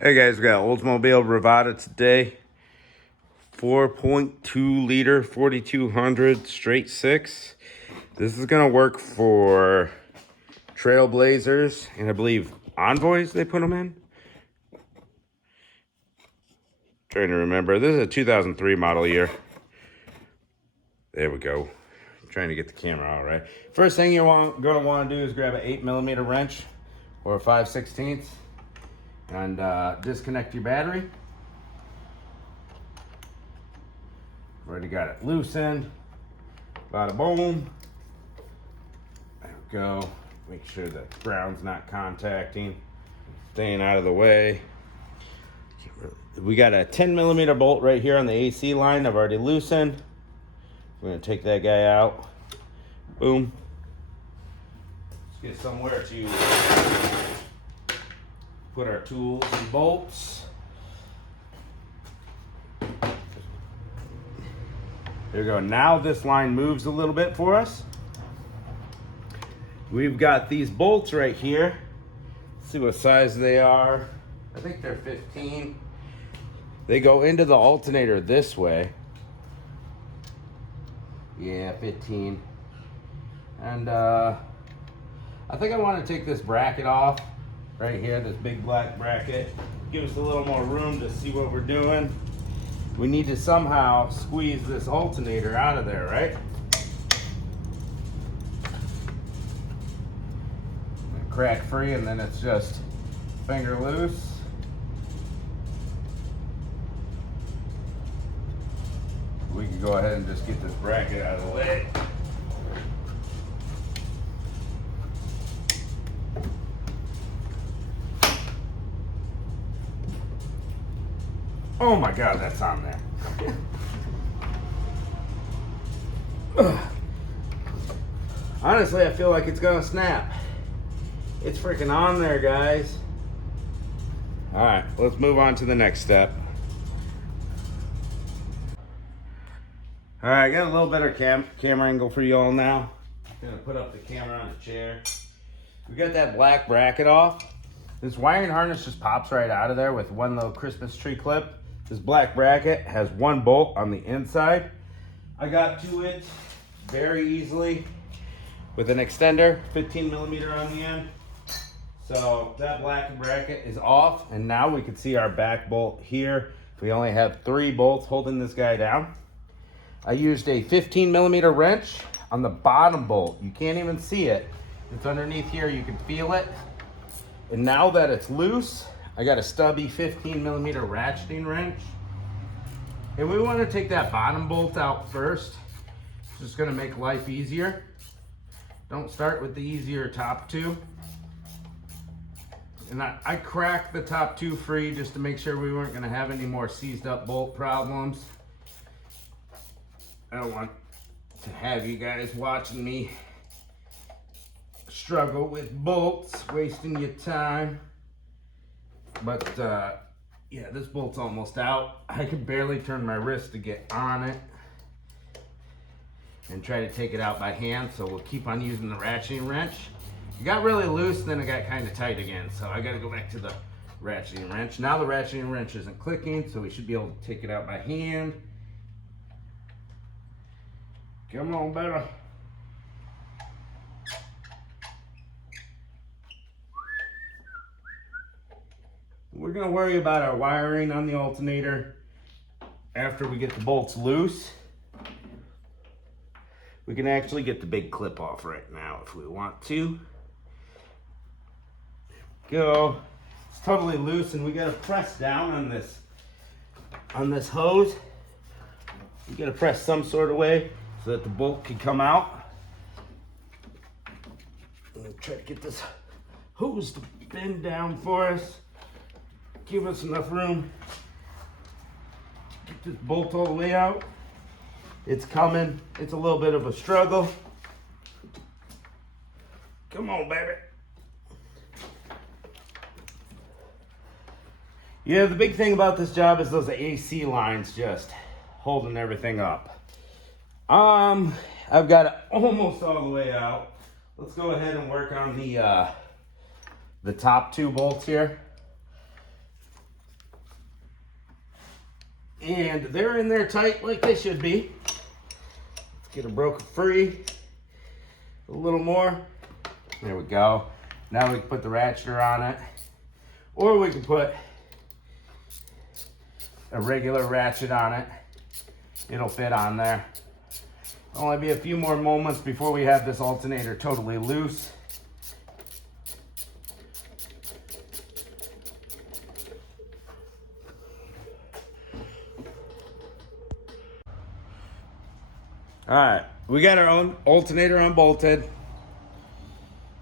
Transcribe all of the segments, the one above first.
Hey guys, we got Oldsmobile Bravada today. 4.2 liter, 4200 straight six. This is gonna work for Trailblazers and I believe Envoys they put them in. Trying to remember. This is a 2003 model year. There we go. Trying to get the camera all right. First thing you're gonna want to do is grab an 8mm wrench or a 5/16 and disconnect your battery. Already got it loosened. Bada boom. There we go. Make sure the ground's not contacting. Staying out of the way. We got a 10mm bolt right here on the AC line. I've already loosened. We're gonna take that guy out. Boom. Let's get somewhere to put our tools and bolts. There we go. Now this line moves a little bit for us. We've got these bolts right here. Let's see what size they are. I think they're 15. They go into the alternator this way. Yeah, 15. And I think I want to take this bracket off right here, this big black bracket. Give us a little more room to see what we're doing. We need to somehow squeeze this alternator out of there, right? Crack free, and then it's just finger loose. We can go ahead and just get this bracket out of the way. Oh my God, that's on there. Honestly, I feel like it's gonna snap. It's freaking on there, guys. All right, let's move on to the next step. All right, I got a little better camera angle for you all now. I'm gonna put up the camera on the chair. We got that black bracket off. This wiring harness just pops right out of there with one little Christmas tree clip. This black bracket has one bolt on the inside. I got to it very easily with an extender, 15mm on the end. So that black bracket is off, and now we can see our back bolt here. We only have 3 bolts holding this guy down. I used a 15mm wrench on the bottom bolt. You can't even see it. It's underneath here, you can feel it. And now that it's loose, I got a stubby 15mm ratcheting wrench. And we want to take that bottom bolt out first. It's just gonna make life easier. Don't start with the easier top 2. And I cracked the top 2 free just to make sure we weren't gonna have any more seized up bolt problems. I don't want to have you guys watching me struggle with bolts, wasting your time. But yeah, this bolt's almost out. I can barely turn my wrist to get on it and try to take it out by hand, so we'll keep on using the ratcheting wrench. It got really loose, then it got kind of tight again, so I gotta go back to the ratcheting wrench. Now the ratcheting wrench isn't clicking, so we should be able to take it out by hand. Come on, better. We're gonna worry about our wiring on the alternator after we get the bolts loose. We can actually get the big clip off right now if we want to. There we go. It's totally loose, and we gotta press down on this hose. You gotta press some sort of way so that the bolt can come out. I'm gonna try to get this hose to bend down for us. Give us enough room to get this bolt all the way out. It's coming. It's a little bit of a struggle. Come on, baby. Yeah, the big thing about this job is those AC lines just holding everything up. I've got it almost all the way out. Let's go ahead and work on the top 2 bolts here. And they're in there tight like they should be. Let's get them broken free. A little more. There we go. Now we can put the ratcheter on it. Or we can put a regular ratchet on it. It'll fit on there. Only be a few more moments before we have this alternator totally loose. All right, we got our own alternator unbolted.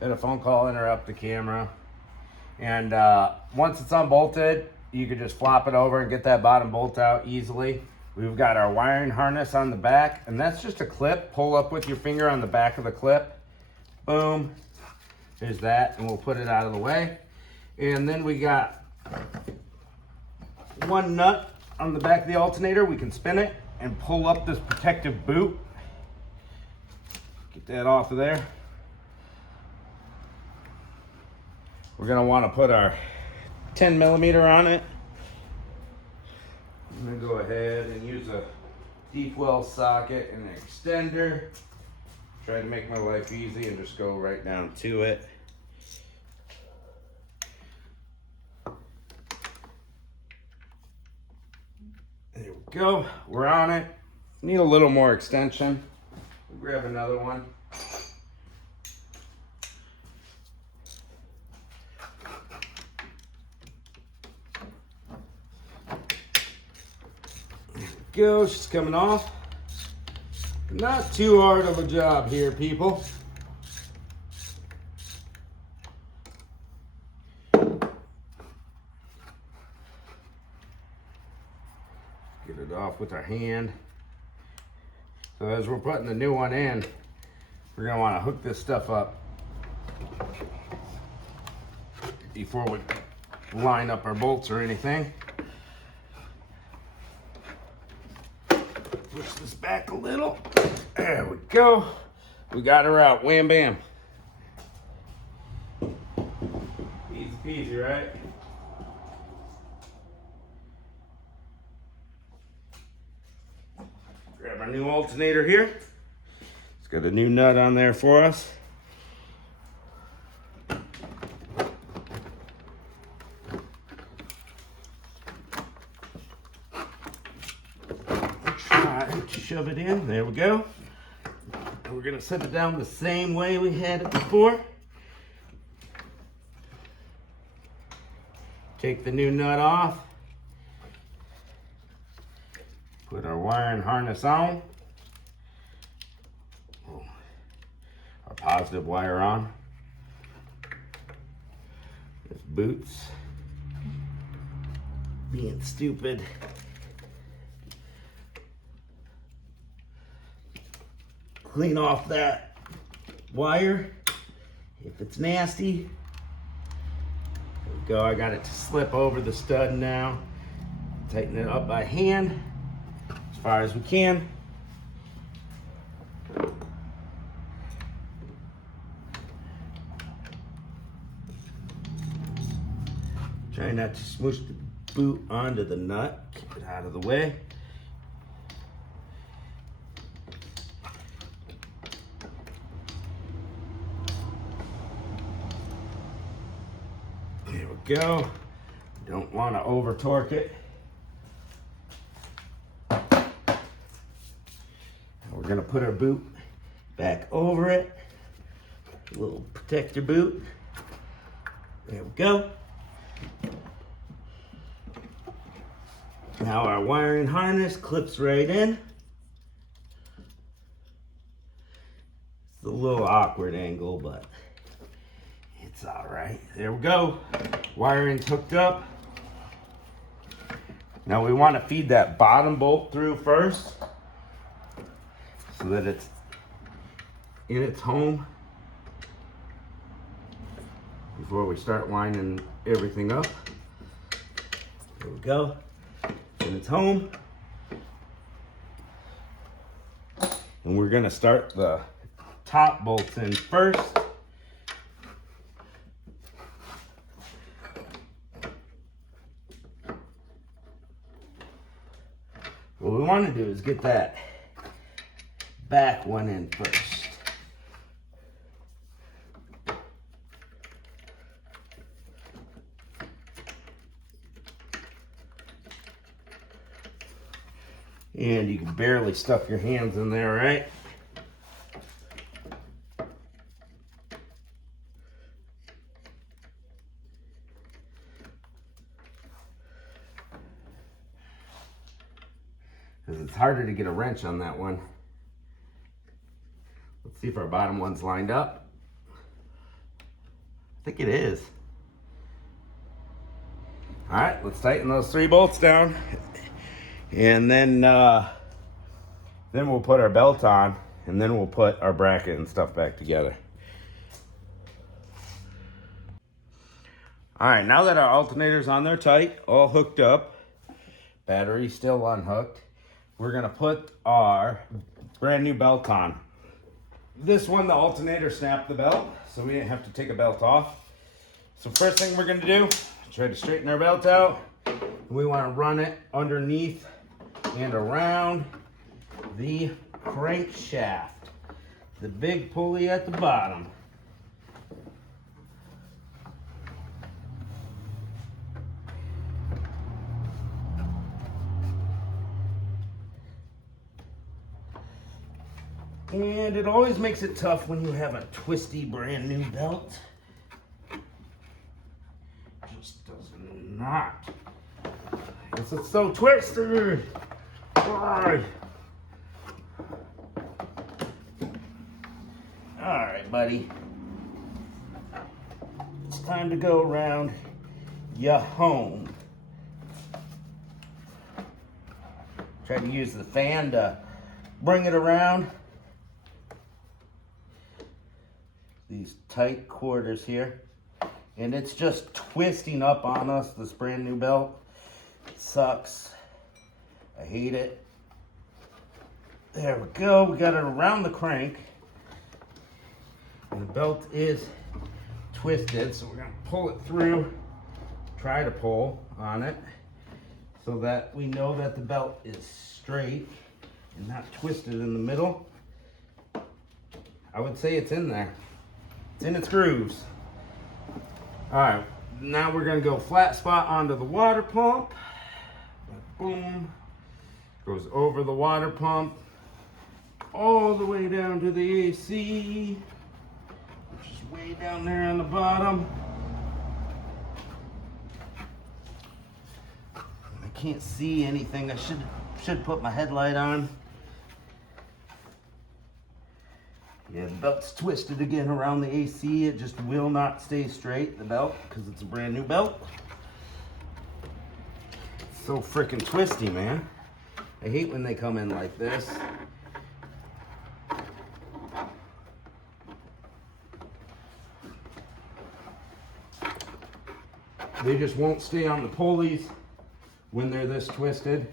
Had a phone call, interrupt the camera. And once it's unbolted, you can just flop it over and get that bottom bolt out easily. We've got our wiring harness on the back, and that's just a clip. Pull up with your finger on the back of the clip. Boom. There's that, and we'll put it out of the way. And then we got one nut on the back of the alternator. We can spin it and pull up this protective boot. Get that off of there. We're gonna wanna put our 10 millimeter on it. I'm gonna go ahead and use a deep well socket and an extender. Try to make my life easy and just go right down to it. There we go, we're on it. Need a little more extension. We'll grab another one. Go, she's coming off. Not too hard of a job here, people. Get it off with our hand. So as we're putting the new one in, we're gonna wanna hook this stuff up before we line up our bolts or anything. Push this back a little. There we go. We got her out. Wham bam. Easy peasy, right? Grab our new alternator here. It's got a new nut on there for us. Shove it in, there we go. And we're gonna set it down the same way we had it before. Take the new nut off. Put our wiring harness on. Our positive wire on. This boots. Being stupid. Clean off that wire if it's nasty. There we go, I got it to slip over the stud now. Tighten it up by hand as far as we can. Try not to smush the boot onto the nut. Keep it out of the way. There we go. Don't want to over torque it. Now we're going to put our boot back over it. A little protector boot. There we go. Now our wiring harness clips right in. It's a little awkward angle, but it's all right. There we go. Wiring's hooked up. Now we want to feed that bottom bolt through first so that it's in its home before we start lining everything up. There we go. In its home. And we're going to start the top bolts in first. What we want to do is get that back one in first. And you can barely stuff your hands in there, right? Because it's harder to get a wrench on that one. Let's see if our bottom one's lined up. I think it is. All right, let's tighten those 3 bolts down. And then we'll put our belt on, and then we'll put our bracket and stuff back together. All right, now that our alternator's on there tight, all hooked up, battery still unhooked, we're gonna put our brand new belt on. This one, the alternator snapped the belt, so we didn't have to take a belt off. So first thing we're gonna do, try to straighten our belt out. We wanna run it underneath and around the crankshaft, the big pulley at the bottom. And it always makes it tough when you have a twisty brand new belt. Just does not. It's so twisted. Why? All right, buddy. It's time to go around your home. Try to use the fan to bring it around. These tight quarters here. And it's just twisting up on us, this brand new belt. It sucks. I hate it. There we go. We got it around the crank. And the belt is twisted, so we're going to pull it through. Try to pull on it so that we know that the belt is straight and not twisted in the middle. I would say it's in there. It's in its grooves. All right, now we're gonna go flat spot onto the water pump. Boom. Goes over the water pump, all the way down to the AC, which is way down there on the bottom. I can't see anything. I should put my headlight on. Yeah, the belt's twisted again around the AC. It just will not stay straight, the belt, because it's a brand new belt. It's so freaking twisty, man. I hate when they come in like this. They just won't stay on the pulleys when they're this twisted.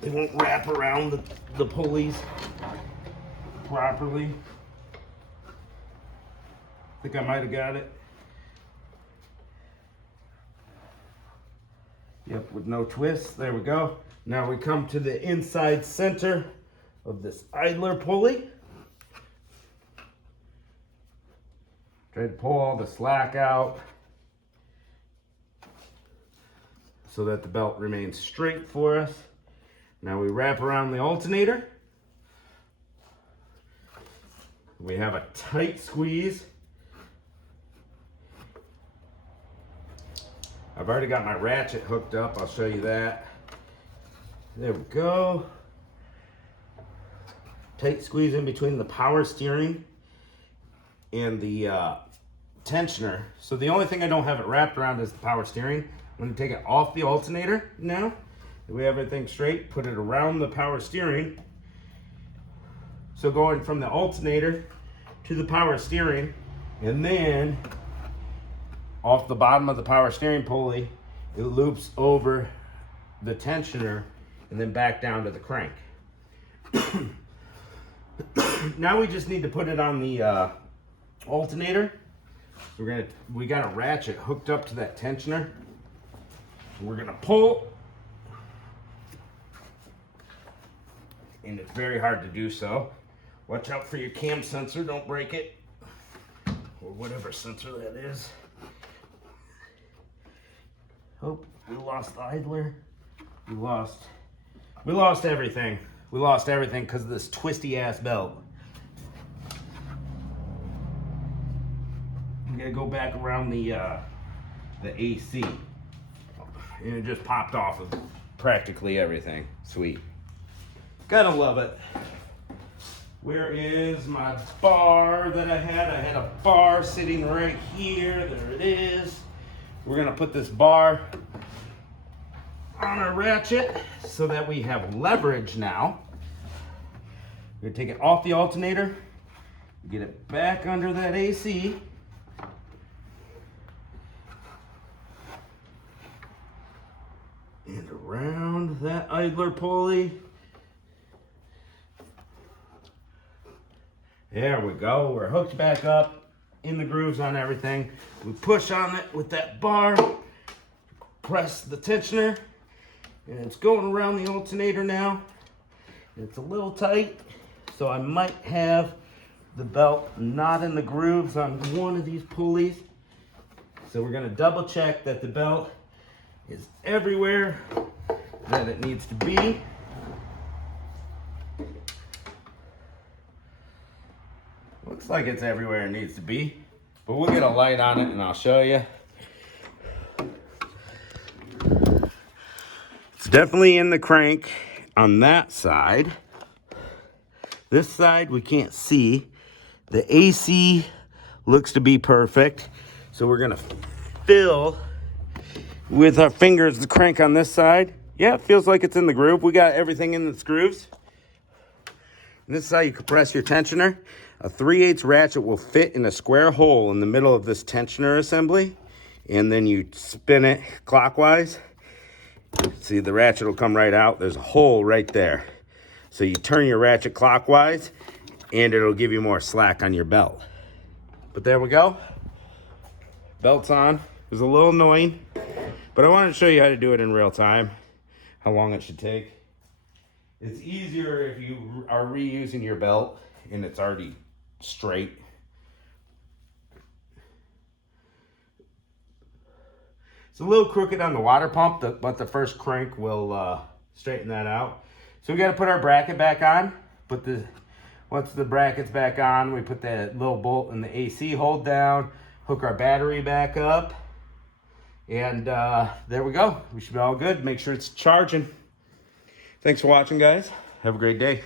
They won't wrap around the pulleys properly. I think I might have got it. Yep, with no twists. There we go. Now we come to the inside center of this idler pulley. Try to pull all the slack out so that the belt remains straight for us. Now we wrap around the alternator. We have a tight squeeze. I've already got my ratchet hooked up. I'll show you that. There we go. Tight squeeze in between the power steering and the tensioner. So the only thing I don't have it wrapped around is the power steering. I'm going to take it off the alternator now. We have everything straight. Put it around the power steering. So going from the alternator to the power steering, and then off the bottom of the power steering pulley, it loops over the tensioner and then back down to the crank. Now we just need to put it on the alternator. We got a ratchet hooked up to that tensioner. We're gonna pull and it's very hard to do so. Watch out for your cam sensor, don't break it, or whatever sensor that is. Oh, we lost the idler. We lost everything. We lost everything because of this twisty ass belt. I'm gonna go back around the AC, and it just popped off of practically everything. Sweet. Gotta love it. Where is my bar that I had? I had a bar sitting right here. There it is. We're gonna put this bar on our ratchet so that we have leverage now. We're gonna take it off the alternator, get it back under that AC. And around that idler pulley. There we go. We're hooked back up in the grooves on everything. We push on it with that bar, press the tensioner, and it's going around the alternator now. It's a little tight, so I might have the belt not in the grooves on one of these pulleys. So we're gonna double check that the belt is everywhere that it needs to be. Looks like it's everywhere it needs to be, but we'll get a light on it and I'll show you. It's definitely in the crank on that side. This side we can't see. The AC looks to be perfect, so we're gonna feel with our fingers the crank on this side. Yeah, it feels like it's in the groove. We got everything in its grooves. And this is how you compress your tensioner. A 3/8 ratchet will fit in a square hole in the middle of this tensioner assembly, and then you spin it clockwise. See, the ratchet will come right out. There's a hole right there. So you turn your ratchet clockwise, and it'll give you more slack on your belt. But there we go. Belt's on. It was a little annoying, but I wanted to show you how to do it in real time, how long it should take. It's easier if you are reusing your belt and it's already straight. It's a little crooked on the water pump, but the first crank will straighten that out. So we got to put our bracket back on. Once the bracket's back on, we put that little bolt in the AC hold down, hook our battery back up, and there we go. We should be all good. Make sure it's charging. Thanks for watching, guys. Have a great day.